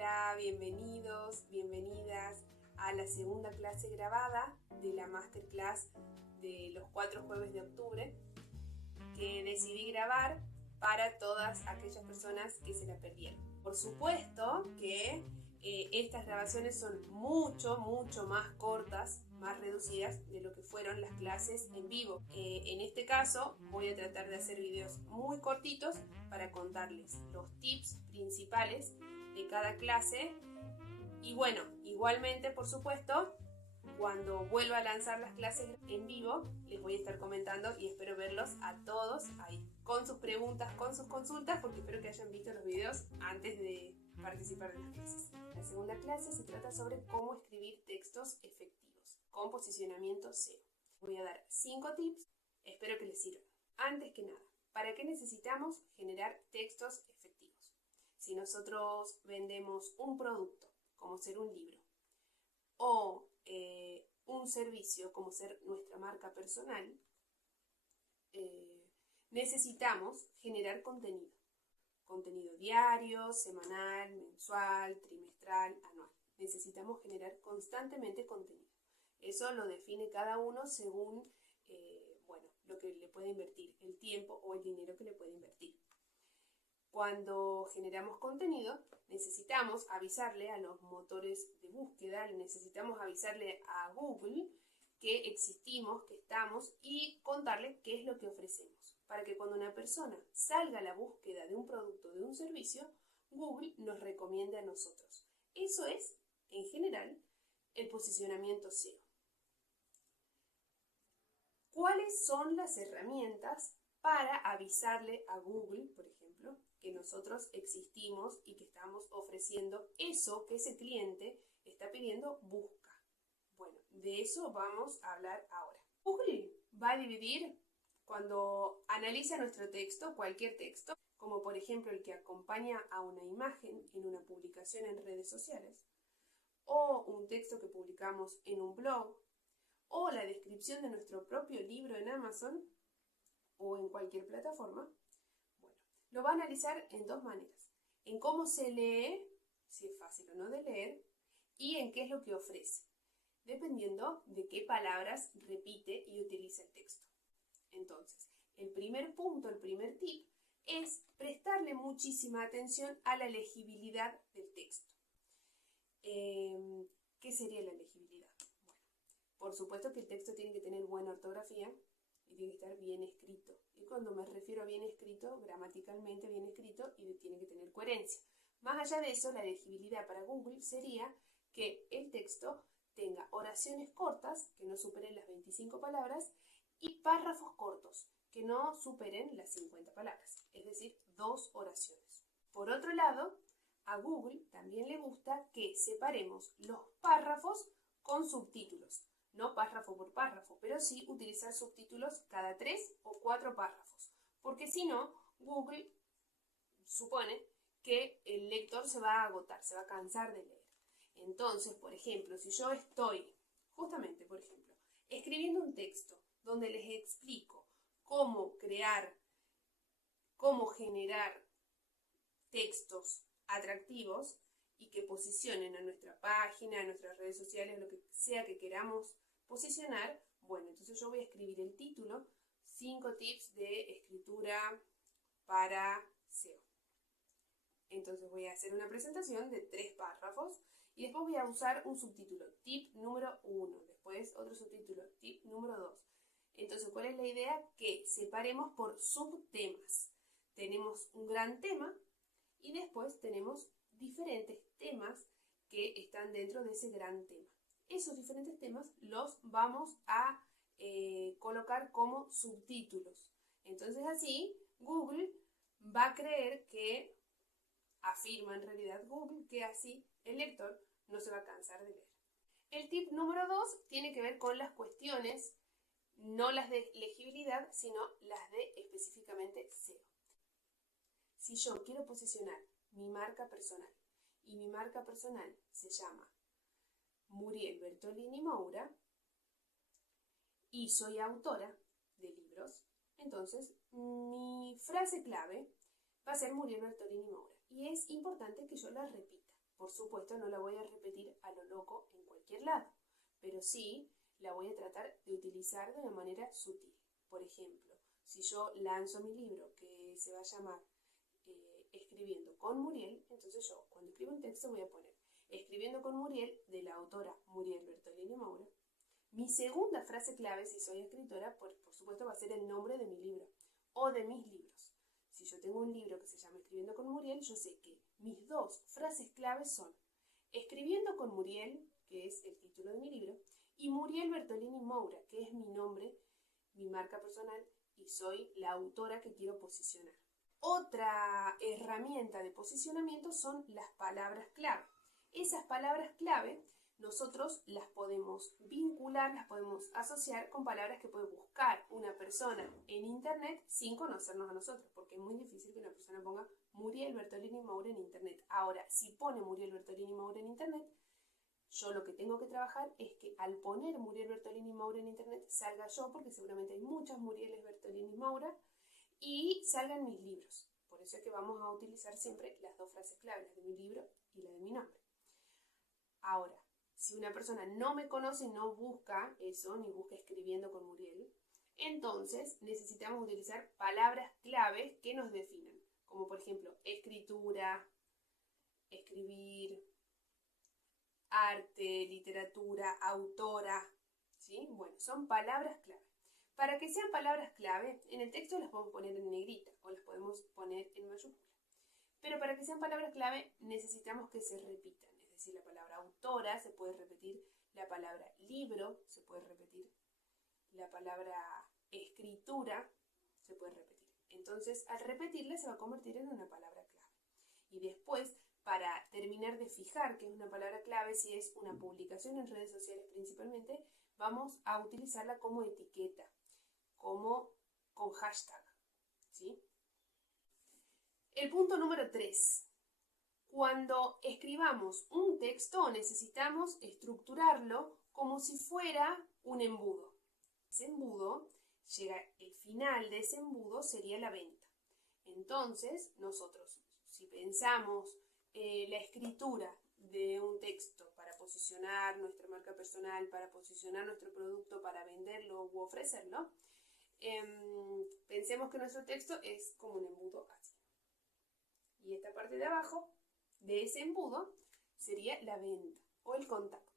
Hola, bienvenidos, bienvenidas a la segunda clase grabada de la Masterclass de los 4 jueves de octubre que decidí grabar para todas aquellas personas que se la perdieron. Por supuesto que estas grabaciones son mucho más cortas, más reducidas de lo que fueron las clases en vivo. En este caso voy a tratar de hacer videos muy cortitos para contarles los tips principales de cada clase y bueno, igualmente por supuesto cuando vuelva a lanzar las clases en vivo les voy a estar comentando y espero verlos a todos ahí con sus preguntas, con sus consultas, porque espero que hayan visto los videos antes de participar de las clases. La segunda clase se trata sobre cómo escribir textos efectivos con posicionamiento SEO. Voy a dar 5 tips, espero que les sirvan. Antes que nada, ¿para qué necesitamos generar textos efectivos? Si nosotros vendemos un producto, como ser un libro, o un servicio, como ser nuestra marca personal, necesitamos generar contenido. Contenido diario, semanal, mensual, trimestral, anual. Necesitamos generar constantemente contenido. Eso lo define cada uno según lo que le puede invertir, el tiempo o el dinero que le puede invertir. Cuando generamos contenido, necesitamos avisarle a los motores de búsqueda, necesitamos avisarle a Google que existimos, que estamos y contarle qué es lo que ofrecemos. Para que cuando una persona salga a la búsqueda de un producto, de un servicio, Google nos recomiende a nosotros. Eso es, en general, el posicionamiento SEO. ¿Cuáles son las herramientas para avisarle a Google, por ejemplo, que nosotros existimos y que estamos ofreciendo eso que ese cliente está pidiendo busca? Bueno, de eso vamos a hablar ahora. Google va a dividir, cuando analiza nuestro texto, cualquier texto, como por ejemplo el que acompaña a una imagen en una publicación en redes sociales, o un texto que publicamos en un blog, o la descripción de nuestro propio libro en Amazon o en cualquier plataforma. Bueno, lo va a analizar en 2 maneras. En cómo se lee, si es fácil o no de leer, y en qué es lo que ofrece, dependiendo de qué palabras repite y utiliza el texto. Entonces, el primer punto, el primer tip, es prestarle muchísima atención a la legibilidad del texto. ¿Qué sería la legibilidad? Bueno, por supuesto que el texto tiene que tener buena ortografía y tiene que estar bien escrito. Y cuando me refiero a bien escrito, gramaticalmente bien escrito, y tiene que tener coherencia. Más allá de eso, la legibilidad para Google sería que el texto tenga oraciones cortas, que no superen las 25 palabras, y párrafos cortos, que no superen las 50 palabras, es decir, 2 oraciones. Por otro lado, a Google también le gusta que separemos los párrafos con subtítulos, no párrafo por párrafo, pero sí utilizar subtítulos cada 3 o 4 párrafos, porque si no, Google supone que el lector se va a agotar, se va a cansar de leer. Entonces, por ejemplo, si yo estoy, justamente, por ejemplo, escribiendo un texto donde les explico cómo crear, cómo generar textos atractivos y que posicionen a nuestra página, a nuestras redes sociales, lo que sea que queramos posicionar, bueno, entonces yo voy a escribir el título, 5 tips de escritura para SEO. Entonces voy a hacer una presentación de 3 párrafos y después voy a usar un subtítulo, tip número 1, después otro subtítulo, tip número 2. Entonces, ¿cuál es la idea? Que separemos por subtemas. Tenemos un gran tema y después tenemos diferentes temas que están dentro de ese gran tema. Esos diferentes temas los vamos a colocar como subtítulos. Entonces así Google va a creer que, afirma en realidad Google, que así el lector no se va a cansar de leer. El tip número 2 tiene que ver con las cuestiones, no las de legibilidad, sino las de específicamente SEO. Si yo quiero posicionar mi marca personal y mi marca personal se llama Muriel Bertolini Moura y soy autora de libros, entonces mi frase clave va a ser Muriel Bertolini Moura y es importante que yo la repita. Por supuesto, no la voy a repetir a lo loco en cualquier lado, pero sí la voy a tratar de utilizar de una manera sutil. Por ejemplo, si yo lanzo mi libro que se va a llamar Escribiendo con Muriel, entonces yo cuando escribo un texto voy a poner Escribiendo con Muriel, de la autora Muriel Bertolini Moura. Mi segunda frase clave, si soy escritora, por supuesto va a ser el nombre de mi libro o de mis libros. Si yo tengo un libro que se llama Escribiendo con Muriel, yo sé que mis dos frases claves son Escribiendo con Muriel, que es el título de mi libro, y Muriel Bertolini Moura, que es mi nombre, mi marca personal, y soy la autora que quiero posicionar. Otra herramienta de posicionamiento son las palabras clave. Esas palabras clave nosotros las podemos vincular, las podemos asociar con palabras que puede buscar una persona en internet sin conocernos a nosotros, porque es muy difícil que una persona ponga Muriel Bertolini Moura en internet. Ahora, si pone Muriel Bertolini Moura en internet, yo lo que tengo que trabajar es que al poner Muriel Bertolini Moura en internet salga yo, porque seguramente hay muchas Murieles Bertolini Moura, y salgan mis libros. Por eso es que vamos a utilizar siempre las dos frases claves, la de mi libro y la de mi nombre. Ahora, si una persona no me conoce, no busca eso, ni busca Escribiendo con Muriel, entonces necesitamos utilizar palabras claves que nos definan, como por ejemplo escritura, escribir, arte, literatura, autora, ¿sí? Bueno, son palabras clave. Para que sean palabras clave, en el texto las podemos poner en negrita o las podemos poner en mayúscula. Pero para que sean palabras clave necesitamos que se repitan. Es decir, la palabra autora se puede repetir, la palabra libro se puede repetir, la palabra escritura se puede repetir. Entonces, al repetirla se va a convertir en una palabra clave. Y después, para terminar de fijar que es una palabra clave, si es una publicación en redes sociales principalmente, vamos a utilizarla como etiqueta, como con hashtag, ¿sí? El punto número 3. Cuando escribamos un texto necesitamos estructurarlo como si fuera un embudo. Ese embudo, el final de ese embudo sería la venta. Entonces, nosotros, si pensamos la escritura de un texto para posicionar nuestra marca personal, para posicionar nuestro producto, para venderlo u ofrecerlo, pensemos que nuestro texto es como un embudo así. Y esta parte de abajo de ese embudo sería la venta o el contacto.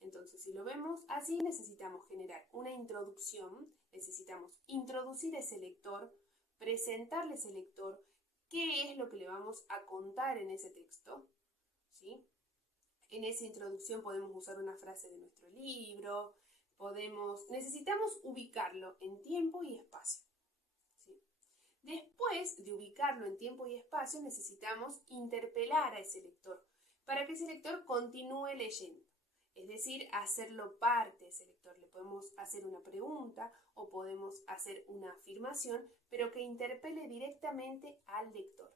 Entonces, si lo vemos así, necesitamos generar una introducción, necesitamos introducir a ese lector, presentarle a ese lector qué es lo que le vamos a contar en ese texto, ¿sí? En esa introducción podemos usar una frase de nuestro libro, necesitamos ubicarlo en tiempo y espacio, ¿sí? Después de ubicarlo en tiempo y espacio, necesitamos interpelar a ese lector para que ese lector continúe leyendo. Es decir, hacerlo parte de ese lector. Le podemos hacer una pregunta o podemos hacer una afirmación, pero que interpele directamente al lector.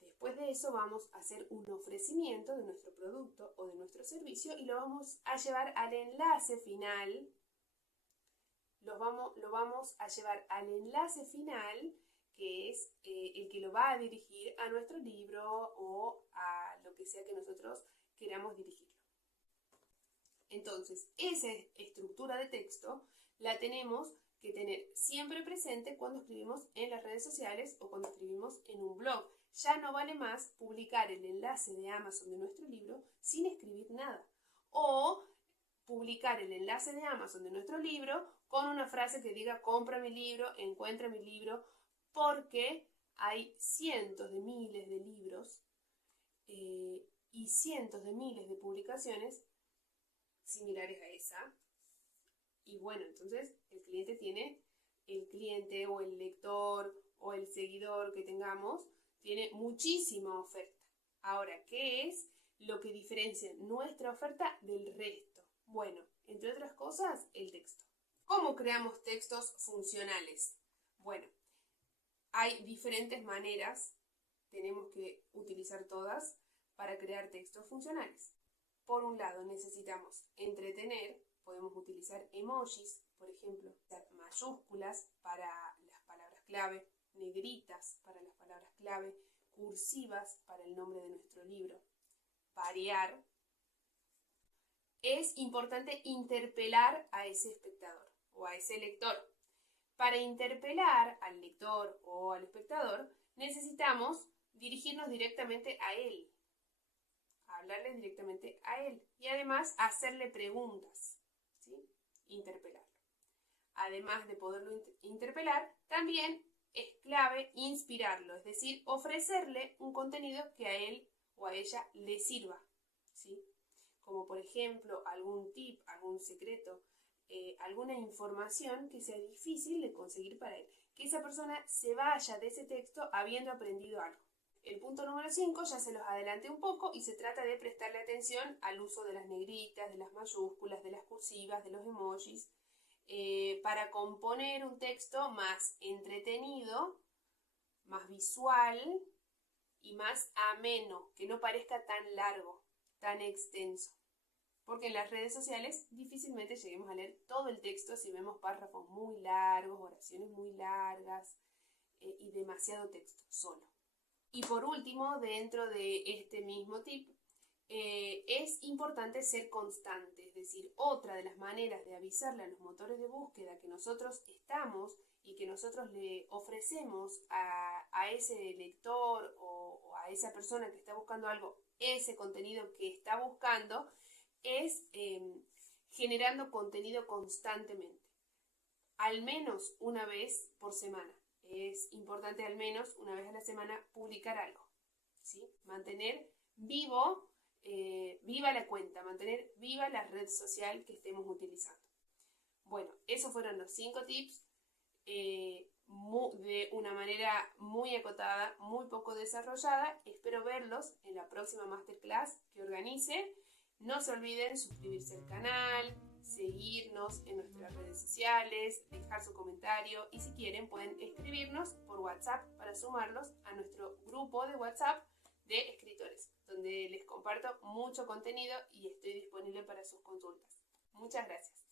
Después de eso vamos a hacer un ofrecimiento de nuestro producto o de nuestro servicio y lo vamos a llevar al enlace final. Lo vamos a llevar al enlace final, que es el que lo va a dirigir a nuestro libro o a lo que sea que nosotros queramos dirigirlo. Entonces, esa estructura de texto la tenemos que tener siempre presente cuando escribimos en las redes sociales o cuando escribimos en un blog. Ya no vale más publicar el enlace de Amazon de nuestro libro sin escribir nada. O publicar el enlace de Amazon de nuestro libro con una frase que diga compra mi libro, encuentra mi libro, porque hay cientos de miles de libros y cientos de miles de publicaciones similares a esa. Y bueno, entonces el cliente o el lector o el seguidor que tengamos tiene muchísima oferta. Ahora, ¿qué es lo que diferencia nuestra oferta del resto? Bueno, entre otras cosas, el texto. ¿Cómo creamos textos funcionales? Bueno, hay diferentes maneras, tenemos que utilizar todas para crear textos funcionales. Por un lado, necesitamos entretener, podemos utilizar emojis, por ejemplo, mayúsculas para las palabras clave, negritas para las palabras clave. cursivas para el nombre de nuestro libro. Parear. Es importante interpelar a ese espectador o a ese lector. Para interpelar al lector o al espectador, necesitamos dirigirnos directamente a él, hablarle directamente a él y además hacerle preguntas, ¿sí? Interpelarlo. Además de poderlo interpelar, también es clave inspirarlo, es decir, ofrecerle un contenido que a él o a ella le sirva, ¿sí? Como por ejemplo algún tip, algún secreto, alguna información que sea difícil de conseguir para él. Que esa persona se vaya de ese texto habiendo aprendido algo. El punto número 5 ya se los adelanté un poco y se trata de prestarle atención al uso de las negritas, de las mayúsculas, de las cursivas, de los emojis, para componer un texto más entretenido, más visual y más ameno, que no parezca tan largo, tan extenso. Porque en las redes sociales difícilmente lleguemos a leer todo el texto si vemos párrafos muy largos, oraciones muy largas y demasiado texto solo. Y por último, dentro de este mismo tip, es importante ser constante, es decir, otra de las maneras de avisarle a los motores de búsqueda que nosotros estamos y que nosotros le ofrecemos a ese lector o a esa persona que está buscando algo, ese contenido que está buscando, es generando contenido constantemente, al menos una vez por semana. Es importante al menos una vez a la semana publicar algo, ¿sí? Mantener viva la cuenta, mantener viva la red social que estemos utilizando. Bueno, esos fueron los 5 tips de una manera muy acotada, muy poco desarrollada. Espero verlos en la próxima masterclass que organice. No se olviden suscribirse al canal, seguirnos en nuestras redes sociales, dejar su comentario y si quieren pueden escribirnos por WhatsApp para sumarlos a nuestro grupo de WhatsApp de escritores, donde les comparto mucho contenido y estoy disponible para sus consultas. Muchas gracias.